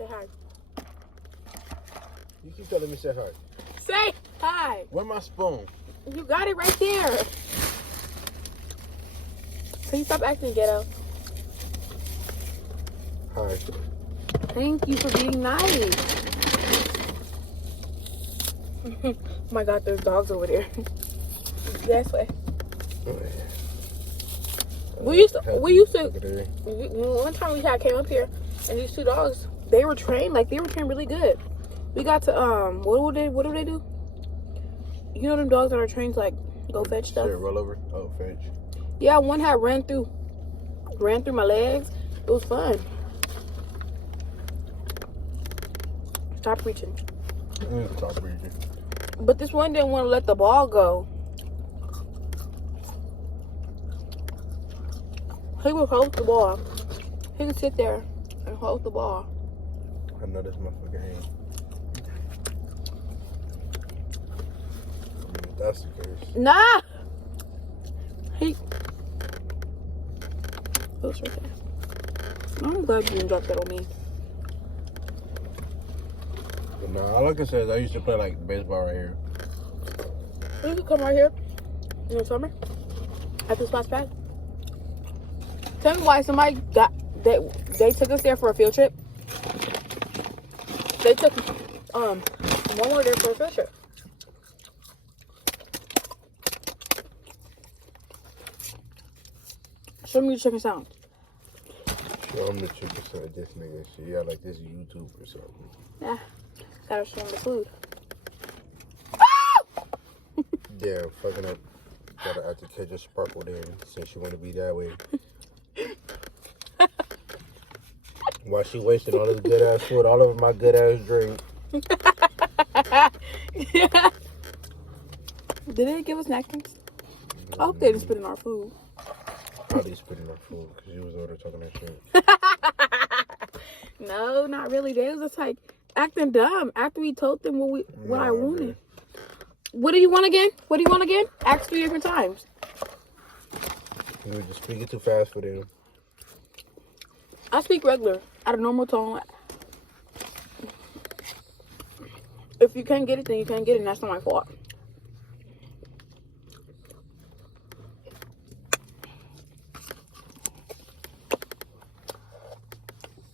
Say hi. You keep telling me say hi. Say hi. Where's my spoon? You got it right there. Can you stop acting ghetto? Hi. Thank you for being nice. Oh my God, there's dogs over there. That's way. Oh, yeah. We used to, one time we came up here, and these two dogs, they were trained really good. We got to, what do they do? You know them dogs that are trained to, like, go fetch stuff? Sure, roll over. Oh, fetch. Yeah, one had ran through my legs. It was fun. Stop reaching. Stop reaching. But this one didn't want to let the ball go. He would hold the ball. He could sit there and hold the ball. I know this motherfucker hand. That's the case. Nah! He was right there. I'm glad you didn't drop that on me. But nah, all I can say is I used to play like baseball right here. You could come right here in the summer at the splash pad. Tell me why somebody they took us there for a field trip. They took one more there for a field trip. Show me the chicken sound. Show him the chicken side, this nigga shit. Yeah, like this YouTube or something. Yeah, gotta show him the food. Yeah, fucking up. Gotta have to catch a sparkle then, since you want to be that way. While she wasting all this good ass food all over my good ass drink. Yeah. Did they give us napkins? I hope they didn't spit in our food. Probably spitting our food because you was over there talking that shit. No, not really. They was just like acting dumb after we told them what I wanted. Man. What do you want again? What do you want again? Ask 3 different times. You were just speaking too fast for them. I speak regular, at a normal tone. If you can't get it, then you can't get it, and that's not my fault.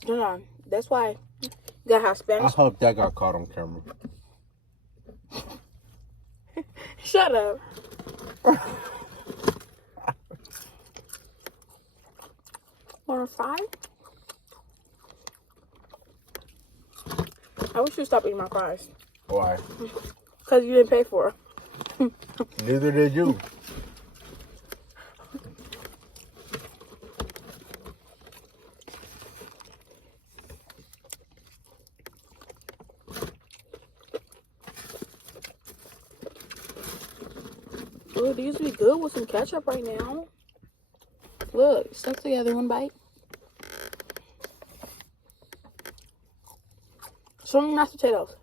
Yeah, that's why you gotta have Spanish. I hope that got caught on camera. Shut up. Want a fry? I wish you'd stop eating my fries. Why? Because you didn't pay for it. Neither did you. Ooh, these would be good with some ketchup right now. Look, stuck together, one bite. Show me mashed potatoes.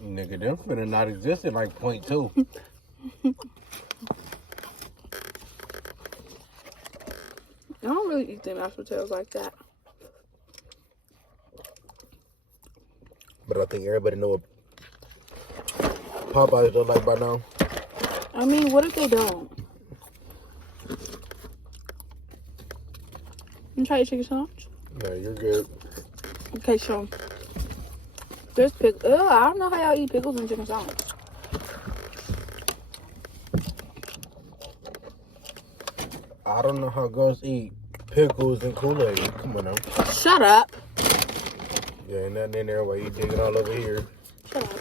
Nigga, them finna not exist in like 0.2. I don't really eat them mashed potatoes like that. But I think everybody know what Popeyes look like by now. I mean, what if they don't? You try your chicken sandwich? No, you're good. Okay, show 'em. There's pickles. Ugh, I don't know how y'all eat pickles and chicken sandwich. I don't know how girls eat pickles and Kool-Aid. Come on now. Shut up. Yeah, ain't nothing in there while you digging all over here. Shut up.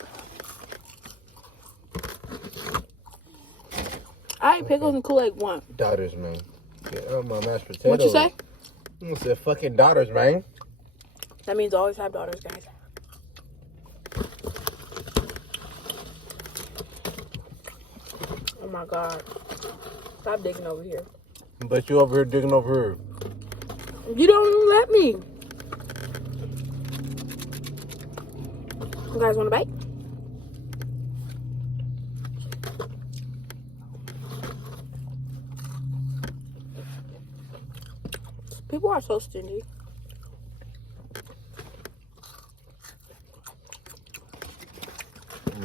I ate pickles and Kool-Aid once. Daughters, man. Get out my mashed potatoes. What you say? I said fucking daughters, man. That means always have daughters, guys. Oh my God. Stop digging over here. But you over here digging over here. You don't even let me. You guys want a bite? People are so stingy.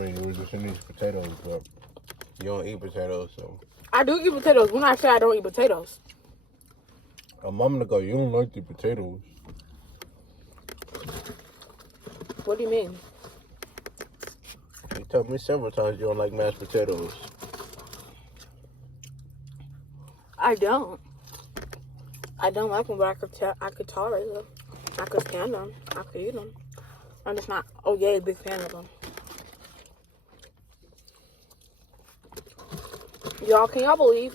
mean, you were just in these potatoes, but you don't eat potatoes, so. I do eat potatoes. When I say I don't eat potatoes. A moment ago, you don't like the potatoes. What do you mean? You told me several times you don't like mashed potatoes. I don't. I don't like them, but I could tolerate them. I could stand them. I could eat them. I'm just not, oh yeah, big fan of them. Y'all, can y'all believe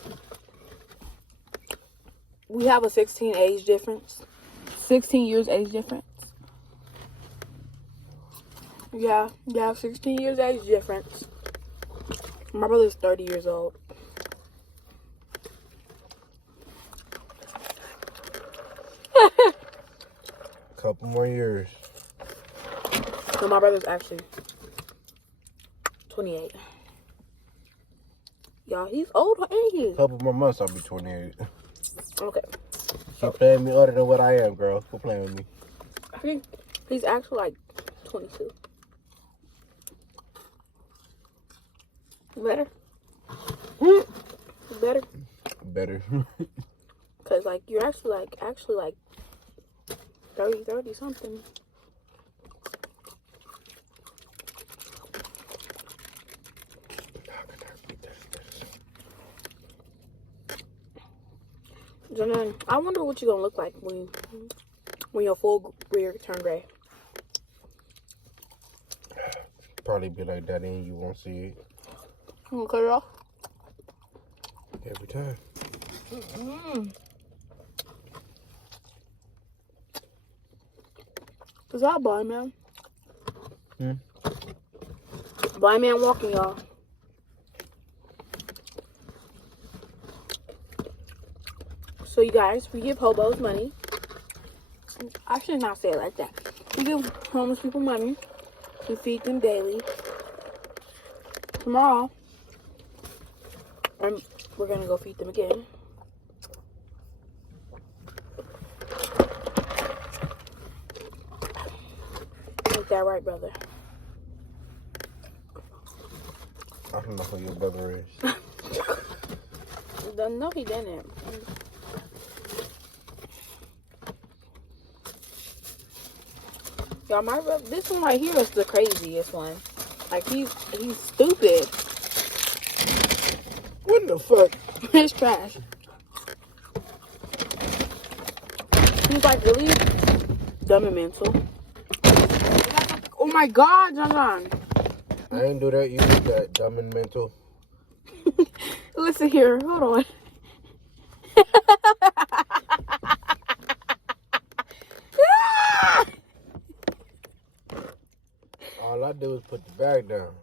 we have a 16 age difference? 16 years age difference. Yeah, 16 years age difference. My brother's 30 years old. Couple more years. So my brother's actually 28. Y'all, he's older, ain't he? Couple more months, I'll be 28. Okay. Keep playing me older than what I am, girl. Quit playing with me. I think he's actually like 22. Better? Better? Better. Because, like, you're actually like 30 something. Janine, I wonder what you're gonna look like when your full beard turn gray. Probably be like that and you won't see it. I'm gonna cut it off. Every time. Is that a blind man? Hmm? Blind man walking, y'all. So you guys, we give hobos money. I should not say it like that. We give homeless people money. We feed them daily. Tomorrow, we're gonna go feed them again. Ain't that right, brother? I don't know who your brother is. No, he didn't. Y'all, my brother, this one right here is the craziest one. Like, he's stupid. What the fuck? It's trash. He's like really dumb and mental. Oh my God, John. I ain't do that. You did that. Dumb and mental. Listen here. Hold on. All I do is put the bag down.